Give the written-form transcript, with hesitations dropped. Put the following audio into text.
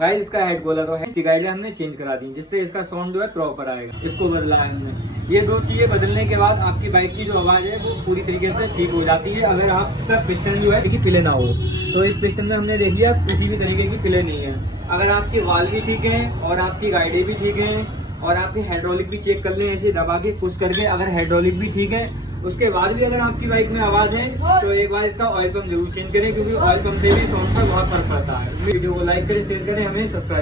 Guys इसका head cooler और head गाइडें हमने चेंज करा दी, जिससे इसका साउंड जो है प्रॉपर आएगा। इसको बदला है हमने। ये दो चीजें बदलने के बाद आपकी बाइक की जो आवाज है वो पूरी तरीके से ठीक हो जाती है। अगर आपका पिस्टन जो है कि पिले ना हो, तो इस पिस्टन में हमने देख लिया किसी भी तरीके की पिले नहीं है। अगर आपकी वाल भी ठीक है और आपकी गाइडें भी ठीक है और आपकी हाइड्रोलिक भी चेक कर लें ऐसे दबा के पुश करके, अगर हाइड्रोलिक भी ठीक है, उसके बाद भी अगर आपकी बाइक में आवाज है तो एक बार इसका ऑयल पंप जरूर चेंज करें, क्योंकि ऑयल पंप से भी साउंड पर बहुत फर्क पड़ता है। वीडियो को लाइक करें, शेयर करें, हमें सब्सक्राइब